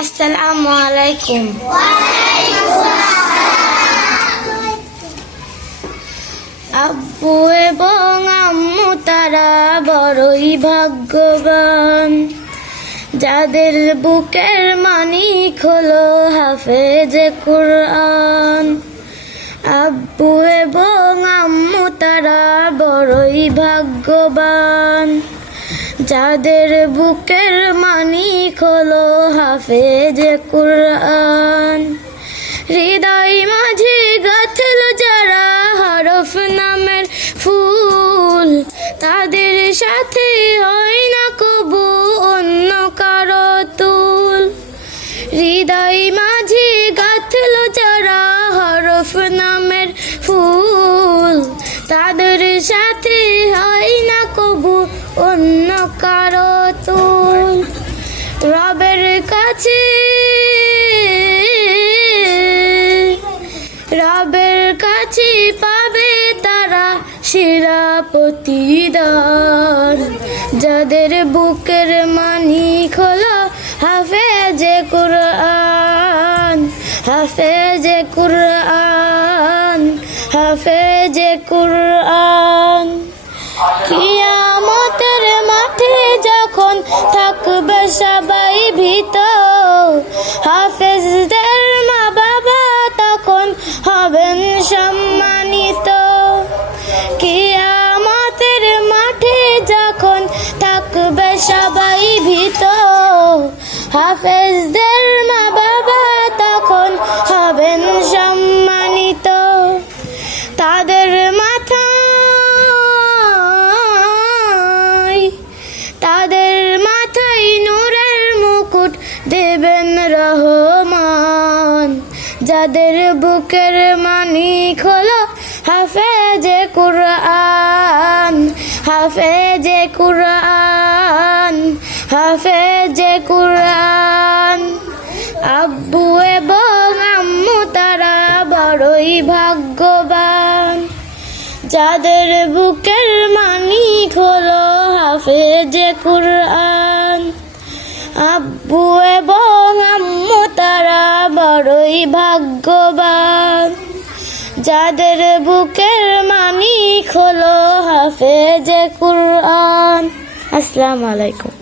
আসসালামু আলাইকুম। আব্বু এবং আম্মু তারা বড়ই ভাগ্যবান, যাদের বুকের মানিক হলো হাফেজে কুরআন। আব্বু এবং আম্মু তারা বড়ই ভাগ্যবান, যাদের বুকের মানিক হলো হাফেজে কুরআন। হৃদয় মাঝে গাঁথল যারা হরফ নামের ফুল, তাদের সাথে হয় না কবু অন্য কারো তুল। হৃদয় মাঝে গাঁথল যারা হরফ নামের ফুল, তাদের সাথে হয় না কবু অন্য কারো তুল। রবের কাছে পাবে তারা সেরা প্রতিদান, যাদের বুকের মানিক হলো হাফেজে কুরআন। হাফেজে কুরআন, হাফেজে কুরআন। কিয়ামতের মাঠে যখন থাকবে সবাই ভীত, হাফেজদের মা বাবা তখন হবেন সম্মানিত। কিয়ামতের মাঠে যখন থাকবে সবাই ভীত, হাফেজদের মা বাবা তখন হবেন সম্মানিত। তাদের মাথায় নূরের মুকুট দেবেন রহমান, যাদের বুকের মানিক হলো হাফেজে কুরআন। হাফেজে কুরআন, হাফেজে কুরআন। আব্বু এবং আম্মু তারা বড়ই ভাগ্যবান, যাদের বুকের মানিক হলো হাফেজে কুরআন। আব্বু এবং আম্মু তারা বড়ই ভাগ্যবান, যাদের বুকের মানিক হলো হাফেজে কুরআন। আসসালামু আলাইকুম।